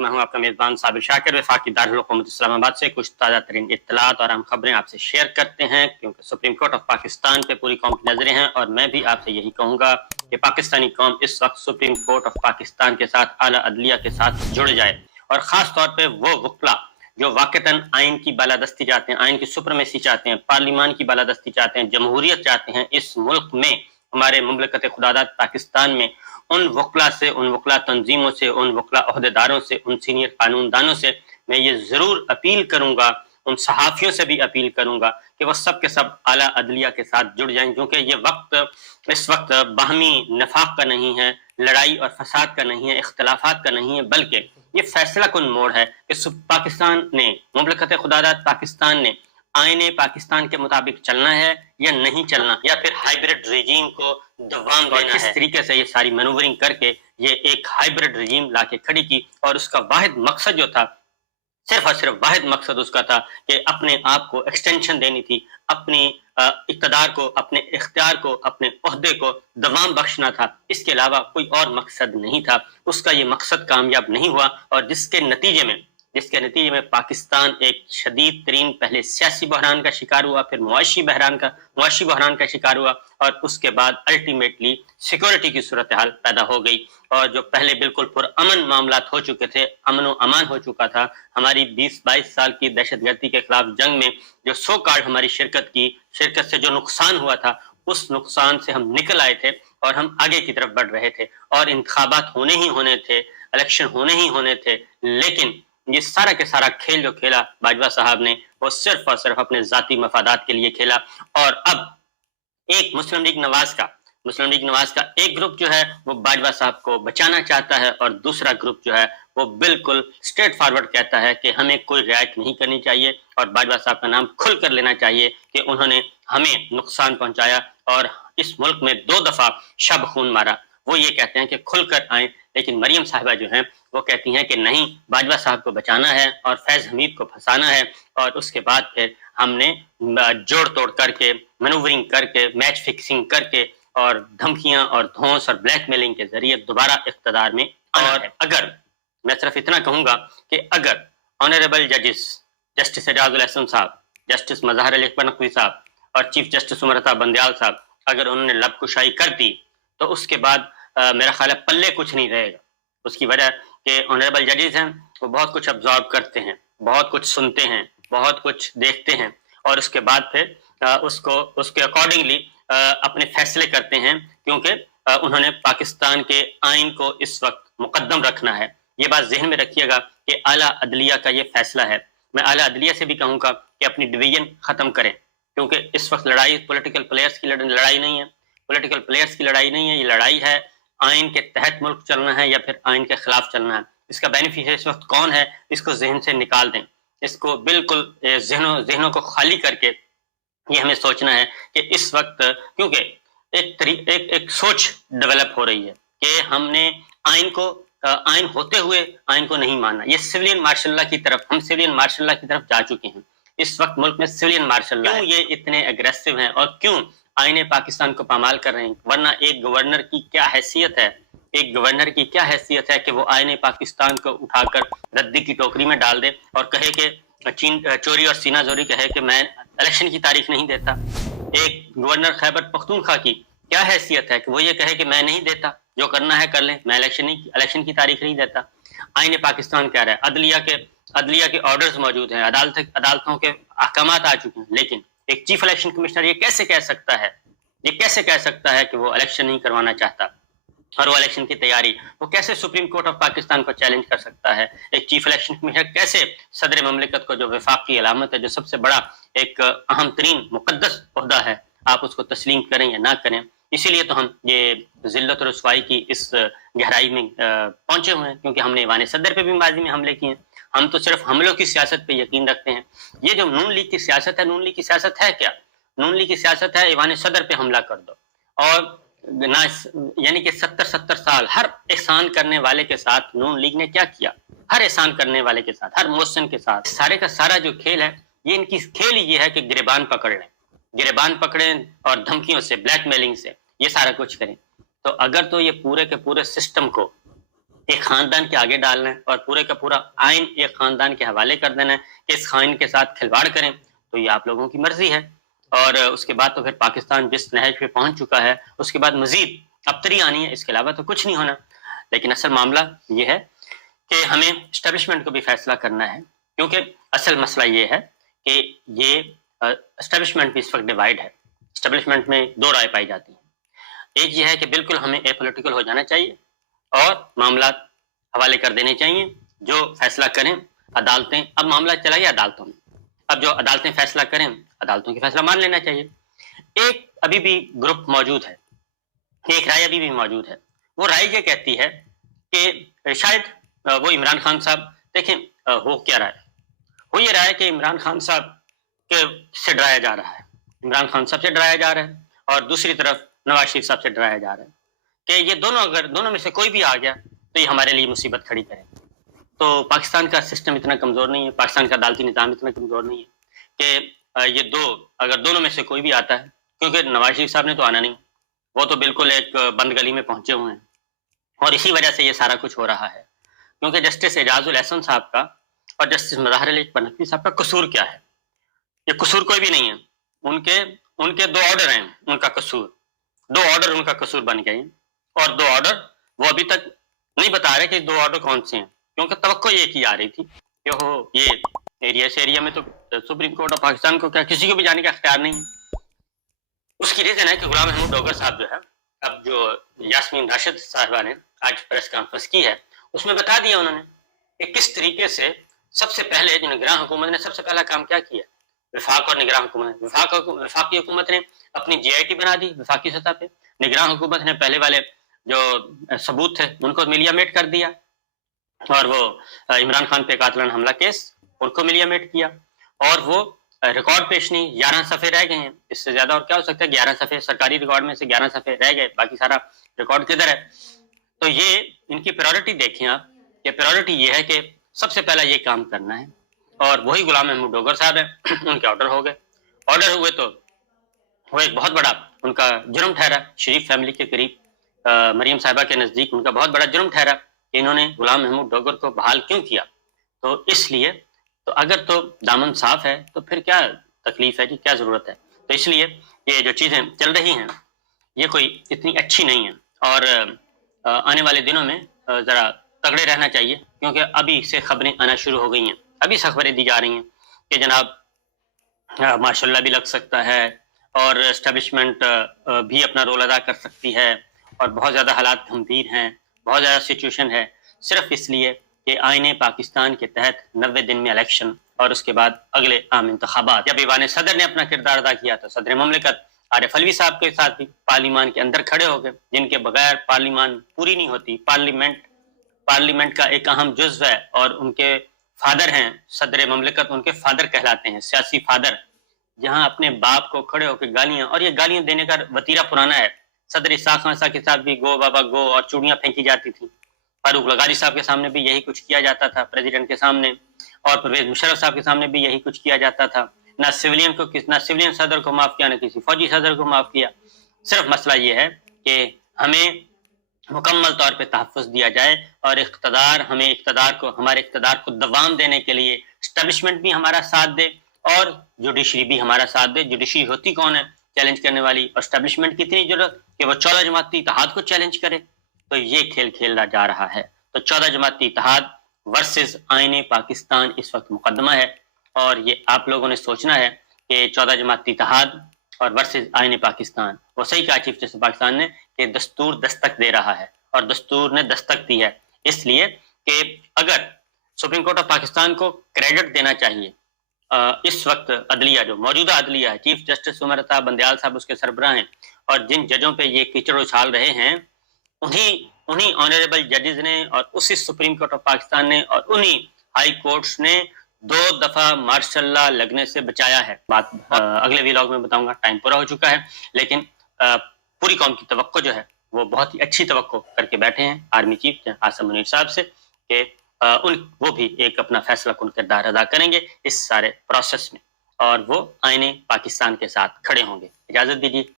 मैं हूं आपका मेज़बान साबिर शाकिर वफाकी दारुल हुकूमत इस्लामाबाद से कुछ ताज़ा तरीन इत्तलात और अहम खबरें आपसे शेयर करते हैं, क्योंकि सुप्रीम कोर्ट ऑफ पाकिस्तान पे पूरी कौम की नजरें हैं। और मैं भी आपसे यही कहूँगा कि पाकिस्तानी कौम इस वक्त सुप्रीम कोर्ट ऑफ पाकिस्तान के साथ, आला अदलिया के साथ जुड़ जाए। और ख़ास तौर पर वो वकला जो वाक़तन आइन की बालादस्ती चाहते हैं, आइन की सुप्रीमेसी चाहते हैं, पार्लिमान की बालादस्ती चाहते हैं, जमहूरियत चाहते हैं इस मुल्क में, हमारे मुमलकत खुदादाद पाकिस्तान में, उन वकला से, उन वकला तंजीमों से, उन वकला अहदेदारों से, उन सीनियर कानूनदानों से मैं ये ज़रूर अपील करूँगा, उन सहाफ़ियों से भी अपील करूँगा कि वह सब के सब आला अदलिया के साथ जुड़ जाएं, क्योंकि ये वक्त इस वक्त बाहमी नफाक का नहीं है, लड़ाई और फसाद का नहीं है, इख्तलाफात का नहीं है, बल्कि ये फैसला कुन मोड़ है कि पाकिस्तान ने, मुमलकत खुदादाद पाकिस्तान ने आईने पाकिस्तान के मुताबिक चलना है या नहीं चलना, या फिर हाइब्रिड रिजीम को दवाम देना है। किस तरीके से ये सारी मैनूवरिंग करके ये एक हाइब्रिड रिजीम लाके खड़ी की, और उसका वाहिद मकसद जो था, सिर्फ और सिर्फ वाहिद मकसद उसका था कि अपने आप को एक्सटेंशन देनी थी, अपनी इक़्तिदार को, अपने इख्तियार को, अपने ओहदे को दवाम बख्शना था। इसके अलावा कोई और मकसद नहीं था। उसका ये मकसद कामयाब नहीं हुआ, और जिसके नतीजे में पाकिस्तान एक शदीद तरीन पहले सियासी बहरान का शिकार हुआ, फिर मुआशी बहरान का शिकार हुआ, और उसके बाद अल्टीमेटली सिक्योरिटी की सूरत हाल पैदा हो गई। और जो पहले बिल्कुल पुरअमन मामलात हो चुके थे, अमन व अमान हो चुका था, हमारी 20-22 साल की दहशतगर्दी के खिलाफ जंग में जो सो कार्ड हमारी शिरकत से जो नुकसान हुआ था, उस नुकसान से हम निकल आए थे और हम आगे की तरफ बढ़ रहे थे, और इंतखाबात होने ही होने थे, इलेक्शन होने ही होने थे। लेकिन ये सारा के सारा खेल जो खेला बाजवा साहब ने, वो सिर्फ और सिर्फ अपने जाती मफादात के लिए खेला। और अब एक मुस्लिम लीग नवाज का एक ग्रुप जो है वो बाजवा साहब को बचाना चाहता है, और दूसरा ग्रुप जो है वो बिल्कुल स्ट्रेट फॉरवर्ड कहता है कि हमें कोई रियायत नहीं करनी चाहिए, और बाजवा साहब का नाम खुल कर लेना चाहिए कि उन्होंने हमें नुकसान पहुंचाया और इस मुल्क में 2 दफा शब खून मारा। वो ये कहते हैं कि खुलकर आए, लेकिन मरियम साहिबा जो हैं वो कहती हैं कि नहीं, बाजवा साहब को बचाना है और फैज हमीद को फंसाना है, और उसके बाद फिर हमने जोड़ तोड़ करके, मैनूवरिंग करके, मैच फिक्सिंग करके, और धमकियां और धौंस और ब्लैकमेलिंग के जरिए दोबारा इख्तिदार में आना है। अगर मैं सिर्फ इतना कहूंगा कि अगर ऑनरेबल जजेस, जस्टिस एजाजुल एहसन साहब, जस्टिस मजहर अली अकबर नकवी साहब और चीफ जस्टिस उमरता बंदयाल साहब अगर उन्होंने लब कुशाई कर दी, तो उसके बाद मेरा ख्याल है पल्ले कुछ नहीं रहेगा। उसकी वजह कि ऑनरेबल जजेस हैं, वो बहुत कुछ ऑब्जर्व करते हैं, बहुत कुछ सुनते हैं, बहुत कुछ देखते हैं, और उसके बाद फिर उसके अकॉर्डिंगली अपने फैसले करते हैं, क्योंकि उन्होंने पाकिस्तान के आइन को इस वक्त मुकद्दम रखना है। ये बात जहन में रखिएगा कि आला अदलिया का ये फैसला है। मैं आला अदलिया से भी कहूँगा कि अपनी डिवीजन ख़त्म करें, क्योंकि इस वक्त लड़ाई पॉलिटिकल प्लेयर्स की लड़ाई नहीं है, ये लड़ाई है आइन के तहत मुल्क चलना है या फिर आइन के खिलाफ चलना है। इसका बेनिफिशियरी इस वक्त कौन है, इसको जहन से निकाल दें, इसको बिल्कुल जहनों को खाली करके ये हमें सोचना है कि इस वक्त, क्योंकि एक सोच डेवलप हो रही है कि हमने आइन होते हुए आइन को नहीं मानना। ये सिविलियन मार्शल लॉ की तरफ, हम सिविलियन मार्शल लॉ की तरफ जा चुके हैं। इस वक्त मुल्क में सिविलियन मार्शल लॉ, क्यों ये इतने एग्रेसिव हैं और क्यों आईने पाकिस्तान को पामाल कर रहे हैं? वरना एक गवर्नर की क्या हैसियत है कि वो आईने पाकिस्तान को उठाकर रद्दी की टोकरी में डाल दे और कहे कि चीन चोरी और सीना जोरी कहे कि मैं इलेक्शन की तारीख नहीं देता। एक गवर्नर खैबर पख्तूनख्वा की क्या हैसियत है कि वो ये कहे कि मैं नहीं देता, जो करना है कर लें, मैं इलेक्शन की तारीख नहीं देता। आईने पाकिस्तान कह रहा है, अदलिया के ऑर्डर्स मौजूद हैं, अदालतों के अहकामात आ चुके हैं, लेकिन एक चीफ इलेक्शन कमिश्नर ये कैसे कह सकता है कि वो इलेक्शन नहीं करवाना चाहता, और वो इलेक्शन की तैयारी वो कैसे सुप्रीम कोर्ट ऑफ पाकिस्तान को चैलेंज कर सकता है? एक चीफ इलेक्शन कमिश्नर कैसे सदर ममलिकत को, जो वफाक की अलामत है, जो सबसे बड़ा एक अहम तरीन मुकद्दस ओहदा है, आप उसको तस्लीम करें या ना करें? इसीलिए तो हम ये जिल्लत और रुसवाई की इस गहराई में पहुंचे हुए हैं, क्योंकि हमने ईवान सदर पे भी माजी में हमले किए हैं। हम तो सिर्फ हमलों की सियासत पे यकीन रखते हैं। ये जो नून लीग की सियासत है, नून लीग की सियासत है क्या? नून लीग की सियासत है ईवान सदर पे हमला कर दो, और ना, यानी कि 70 साल हर एहसान करने वाले के साथ नून लीग ने क्या किया? हर एहसान करने वाले के साथ, हर मोहसिन के साथ, सारे का सारा जो खेल है, ये इनकी खेल ये है कि गिरबान पकड़ें और धमकियों से, ब्लैकमेलिंग से ये सारा कुछ करें। तो अगर तो ये पूरे के पूरे सिस्टम को ایک خاندان کے آگے ڈالنا ہے اور پورے کا پورا آئین ایک خاندان کے حوالے کر دینا ہے کہ اس خائن کے ساتھ کھلواڑ کریں، تو یہ آپ لوگوں کی مرضی ہے۔ اور اس کے بعد تو پھر پاکستان جس نہج پہ پہنچ چکا ہے اس کے بعد مزید ابتری آنی ہے، اس کے علاوہ تو کچھ نہیں ہونا۔ لیکن اصل معاملہ یہ ہے کہ ہمیں اسٹیبلشمنٹ کو بھی فیصلہ کرنا ہے، کیونکہ اصل مسئلہ یہ ہے کہ یہ اسٹیبلشمنٹ بھی اس وقت ڈیوائڈ ہے۔ اسٹیبلشمنٹ میں دو رائے پائی جاتی ہیں۔ ایک یہ ہے کہ بالکل ہمیں اے پولیٹیکل ہو جانا چاہیے اور معاملات حوالے کر دینے چاہیے، جو فیصلہ کریں عدالتیں۔ اب معاملہ چلا گیا عدالتوں میں، اب جو عدالتیں فیصلہ کریں عدالتوں کی فیصلہ مان لینا چاہیے۔ ایک ابھی بھی گروپ موجود ہے، ایک رائے ابھی بھی موجود ہے، وہ رائے یہ کہتی ہے کہ شاید وہ عمران خان صاحب، دیکھیں ہو کیا رہا ہے، وہ یہ رہا ہے کہ عمران خان صاحب کے سے ڈرایا جا رہا ہے، عمران خان صاحب سے ڈرایا جا رہا ہے، اور دوسری طرف نواز شریف صاحب سے ڈرایا جا رہا ہے کہ یہ دونوں، اگر دونوں میں سے کوئی بھی آ گیا تو یہ ہمارے لیے مصیبت کھڑی کرے۔ تو پاکستان کا سسٹم اتنا کمزور نہیں ہے، پاکستان کا عدالتی نظام اتنا کمزور نہیں ہے کہ یہ دو، اگر دونوں میں سے کوئی بھی آتا ہے، کیونکہ نواز شریف صاحب نے تو آنا نہیں، وہ تو بالکل ایک بند گلی میں پہنچے ہوئے ہیں، اور اسی وجہ سے یہ سارا کچھ ہو رہا ہے۔ کیونکہ جسٹس اعجاز الاحسن صاحب کا اور جسٹس مظاہر علی نقوی صاحب کا قصور کیا ہے؟ یہ قصور کوئی بھی نہیں ہے، ان کے دو آرڈر ہیں، ان کا قصور، دو آرڈر ان کا قصور بن گئے ہیں، اور دو آرڈر وہ ابھی تک نہیں بتا رہے کہ دو آرڈر کون سے ہیں، کیونکہ توقع یہ کی جا رہی تھی کہ یہ ایریا سے ایریا میں تو سپریم کورٹ آف پاکستان کو کیا کسی کو بھی جانے کا اختیار نہیں ہے۔ اس کی ریزن ہے کہ غلام محمود ڈوگر صاحب جو ہے، اب جو یاسمین راشد صاحبہ نے آج پریس کانفرنس کی ہے، اس میں بتا دیا انہوں نے کہ کس طریقے سے سب سے پہلے جو نگراں حکومت نے سب سے پہلا کام کیا کیا، وفاق اور نگراں حکومت، وفاقی حکومت نے اپنی جی آئی ٹی بنا دی وفاقی سطح پہ، نگراں حکومت نے پہلے والے جو ثبوت تھے ان کو میڈیا میٹ کر دیا، اور وہ عمران خان پہ قاتلانہ حملہ کیس ان کو میڈیا میٹ کیا، اور وہ ریکارڈ پیش نہیں، 11 صفحے رہ گئے ہیں، اس سے زیادہ اور کیا ہو سکتا ہے، 11 صفحے سرکاری ریکارڈ میں سے 11 صفحے رہ گئے، باقی سارا ریکارڈ کدھر ہے؟ تو یہ ان کی پرائیورٹی دیکھیں آپ، یہ پرائیورٹی یہ ہے کہ سب سے پہلا یہ کام کرنا ہے، اور وہی غلام محمود ڈوگر صاحب ہیں، ان کے آرڈر ہو گئے، آرڈر ہوئے تو وہ ایک بہت بڑا ان کا جرم ٹھہرا، شریف فیملی کے قریب مریم صاحبہ کے نزدیک ان کا بہت بڑا جرم ٹھہرا کہ انہوں نے غلام محمود ڈوگر کو بحال کیوں کیا۔ تو اس لیے تو اگر تو دامن صاف ہے تو پھر کیا تکلیف ہے جی، کیا ضرورت ہے؟ تو اس لیے یہ جو چیزیں چل رہی ہیں یہ کوئی اتنی اچھی نہیں ہے، اور آنے والے دنوں میں ذرا تگڑے رہنا چاہیے، کیونکہ ابھی سے خبریں آنا شروع ہو گئی ہیں، ابھی سے خبریں دی جا رہی ہیں کہ جناب ماشاء اللہ بھی لگ سکتا ہے، اور اسٹیبلشمنٹ بھی اپنا رول ادا کر سکتی ہے، اور بہت زیادہ حالات گھمبیر ہیں، بہت زیادہ سچویشن ہے، صرف اس لیے کہ آئین پاکستان کے تحت 90 دن میں الیکشن اور اس کے بعد اگلے عام انتخابات۔ جب ایوان صدر نے اپنا کردار ادا کیا تو صدر مملکت عارف علوی صاحب کے ساتھ بھی پارلیمان کے اندر کھڑے ہو گئے، جن کے بغیر پارلیمان پوری نہیں ہوتی۔ پارلیمنٹ کا ایک اہم جزو ہے، اور ان کے فادر ہیں صدر مملکت، ان کے فادر کہلاتے ہیں، سیاسی فادر، جہاں اپنے باپ کو کھڑے ہو کے گالیاں، اور یہ گالیاں دینے کا وتیرہ پرانا ہے، صدر اسحاق خان صاحب کے ساتھ بھی گو بابا گو اور چوڑیاں پھینکی جاتی تھیں، فاروق لغاری صاحب کے سامنے بھی یہی کچھ کیا جاتا تھا پریزیڈنٹ کے سامنے، اور پرویز مشرف صاحب کے سامنے بھی یہی کچھ کیا جاتا تھا، نہ سویلین صدر کو معاف کیا، نہ کسی فوجی صدر کو معاف کیا۔ صرف مسئلہ یہ ہے کہ ہمیں مکمل طور پہ تحفظ دیا جائے، اور ہمارے اقتدار کو دوام دینے کے لیے اسٹیبلشمنٹ بھی ہمارا ساتھ دے، اور جوڈیشری بھی ہمارا ساتھ دے۔ جوڈیشری ہوتی کون ہے چیلنج کرنے والی، اور اسٹیبلشمنٹ کی اتنی ضرورت کہ وہ 14 جماعتی اتحاد کو چیلنج کرے، تو یہ کھیل کھیلا جا رہا ہے۔ تو 14 جماعتی اتحاد ورسز آئین پاکستان اس وقت مقدمہ ہے، اور یہ آپ لوگوں نے سوچنا ہے کہ 14 جماعتی اتحاد اور ورسز آئین پاکستان، وہ صحیح کہا چیف جسٹس پاکستان نے کہ دستور دستک دے رہا ہے، اور دستور نے دستک دی ہے، اس لیے کہ اگر سپریم کورٹ آف پاکستان کو کریڈٹ دینا چاہیے، اس وقت عدلیہ جو موجودہ عدلیہ ہے، چیف جسٹس عمر عطا بندیال صاحب اس کے سربراہ ہیں، اور جن ججوں پہ یہ کیچڑ اچھال رہے ہیں، انہی آنریبل ججز نے، اور اسی سپریم کورٹ آف پاکستان نے، اور انہی ہائی کورٹس نے 2 دفعہ مارشل لا لگنے سے بچایا ہے۔ بات اگلے ویلاگ میں بتاؤں گا، ٹائم پورا ہو چکا ہے، لیکن پوری قوم کی توقع جو ہے وہ بہت ہی اچھی توقع کر کے بیٹھے ہیں آرمی چیف عاصم منیر صاحب سے، کہ وہ بھی ایک اپنا فیصلہ کن کردار ادا کریں گے اس سارے پروسیس میں، اور وہ آئین پاکستان کے ساتھ کھڑے ہوں گے۔ اجازت دیجیے۔